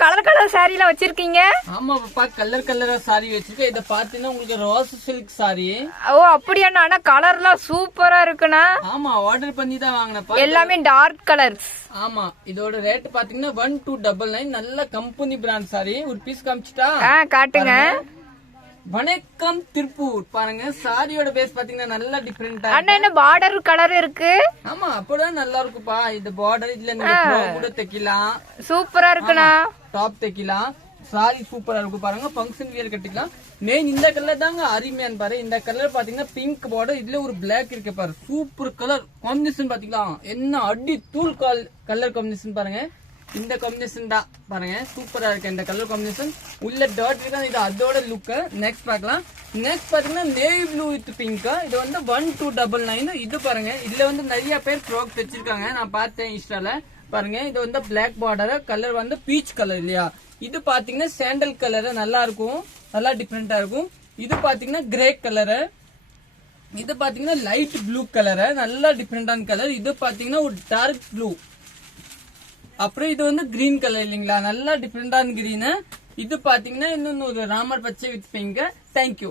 Colour colour sorry எல்லாம் வச்சிருக்கீங்க. ஆமா பாப்பா, கலர் கலரா சாரி வச்சிருக்கேன். இத பாத்தீங்கன்னா உங்களுக்கு ரோஸ் சில்க் சாரி. ஓ அப்படியா? ஆனா கலர்லாம் சூப்பரா இருக்குண்ணா. ஆமா, ஆர்டர் பண்ணி தான் வாங்கினப்பா. எல்லாமே டார்க் கலர்ஸ். ஆமா, இதோட ரேட் பாத்தீங்கன்னா 1299. நல்ல கம்பெனி பிராண்ட் சாரி. ஒரு பீஸ் காமிச்சிட்டா? காட்டுங்க. வணக்கம் திருப்பூர். பாருங்க, சாரியோட பேஸ் பாத்தீங்கன்னா நல்லா டிஃபரெண்டா. அண்ணா என்ன பார்டர் கலர் இருக்கு? ஆமா, அப்பதான் நல்லா இருக்குப்பா. இந்த பார்டர் இதுல நீங்க ப்ளோ கூட தைக்கலாம். சூப்பரா இருக்குண்ணா. டாப் தைக்கலாம். சாரி சூப்பரா இருக்கும். பாருங்க, ஃபங்க்ஷன் வியர் கட்டிக்கலாம். மெயின் இந்த கலர் தாங்க அருமையான்னு பாரு. இந்த கலர் பாத்தீங்கன்னா பிங்க் பார்டர், இதுல ஒரு பிளாக் இருக்கு பாரு. சூப்பர் கலர் காம்பினேஷன் பாத்தீங்களா? என்ன அடி தூள் கலர் காம்பினேஷன் பாருங்க. இந்த காம்பினேஷன் தான் பாருங்க, சூப்பரா இருக்கு இந்த கலர் காம்பினேஷன். உள்ள டாட் இருக்கா, இது அதோட லுக். நெக்ஸ்ட் பார்க்கலாம். நெக்ஸ்ட் பாத்தீங்கன்னா நேவி ப்ளூ வித் பிங்க். இது வந்து 1299. இது பாருங்க, இதுல வந்து நிறைய பேர் ஃப்ராக் தைச்சிருக்காங்க. நான் பார்த்தேன் இன்ஸ்டால. பாருங்க, இது வந்து பிளாக் பார்டர், கலர் வந்து பீச் கலர் இல்லையா? இது பாத்தீங்கன்னா சாண்டல் கலர், நல்லா இருக்கும், நல்லா டிஃப்ரெண்டா இருக்கும். இது பாத்தீங்கன்னா கிரே கலரு. இது பாத்தீங்கன்னா லைட் ப்ளூ கலரு, நல்லா டிஃப்ரெண்டான கலர். இது பாத்தீங்கன்னா ஒரு டார்க் ப்ளூ. அப்புறம் இது வந்து கிரீன் கலர் இல்லைங்களா? நல்லா டிஃப்ரெண்டான கிரீன். இது பாத்தீங்கன்னா இன்னொன்னு ஒரு ராமர் பச்சை வித் பிங்க். தேங்க்யூ.